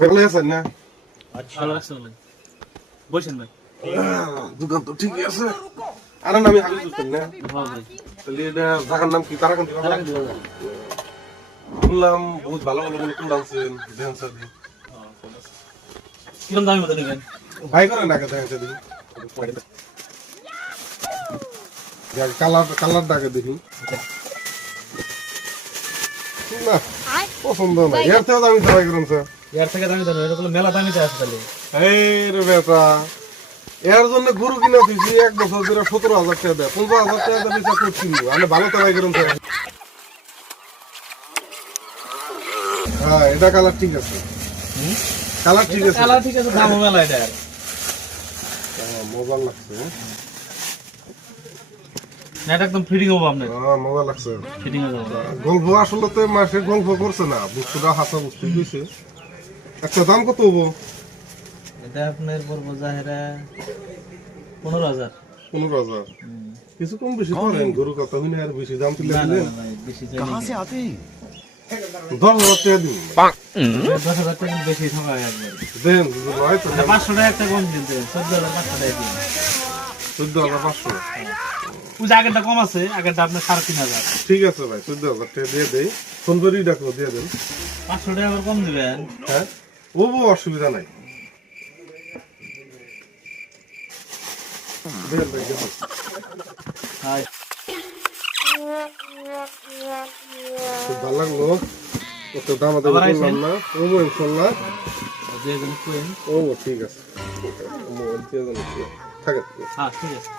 ভালো আছেন না? বসেন ভাই। দোকান তো ঠিকই আছে। আর আমি হাবিজ হোসেন না? তাহলে এটা জায়গার নাম কি? তারাকান্দি বাজার? শুনলাম বহুত ভালো ভালো কোনো টুল আনছেন, ড্যান্সার দিয়ে। কিরম দামি মতো নেবেন? ভাই করেন না দেখেন দেখি। কালারটাকে দেখি। না পছন্দ না। এর থেকে দামি ট্রাই করুন স্যার। এর থেকে দামি দামি, এটা মেলা দামিতে আছে তাহলে। এই রে বেটা, এর জন্য গরু কিনা দিয়েছি 1 বছর ধরে 17,000 টাকা দেয়, 15,000 টাকা দিয়ে বিচার করছি। আমি ভালো ট্রাই করুন স্যার। হ্যাঁ, এটা কালার ঠিক আছে। কালার ঠিক আছে। কালার ঠিক আছে, দাম মেলা এটা। মজা লাগছে। এটা একদম ফিটিং হবে আপনার। হ্যাঁ, মজা লাগছে। ফিটিং হবে। গল্প আসলে তো মাসে গল্প করছে না, বুঝতে হাসা বুঝতে কইছে। আচ্ছা, দাম কত হবো? এটা আপনার পড়বো জাহেরা 15,000। 15,000। কিছু কম বেশি করেন, গরু কথা হইনি আর বেশি দাম তুলে না না দিলেন। ভাই, বেশি চাই। 10,000 টাকা দিন। 10,000 টাকা বেশি ঠকা একবার। দেন, নয় তো। 500 টাকা একটা কম দিন, 14,500 টাকা দিন। 14,500। ওই যে আগেরটা কম আছে, আগেরটা আপনার 3,500। ঠিক আছে ভাই, 14,000 টাকা দিয়ে দেই। ফোন করেই ডাকো, দিয়ে দেন। 500 টাকা আবার কম দিবেন। হ্যাঁ, অসুবিধা নাই। দেন ভাই, দেন। হাই। খুব ভালো লাগলো। কত দাম আদায় করলাম না। ইনশাল্লাহ। যে কোন কোয়েন। ঠিক আছে। থাকে। হ্যাঁ, ঠিক আছে।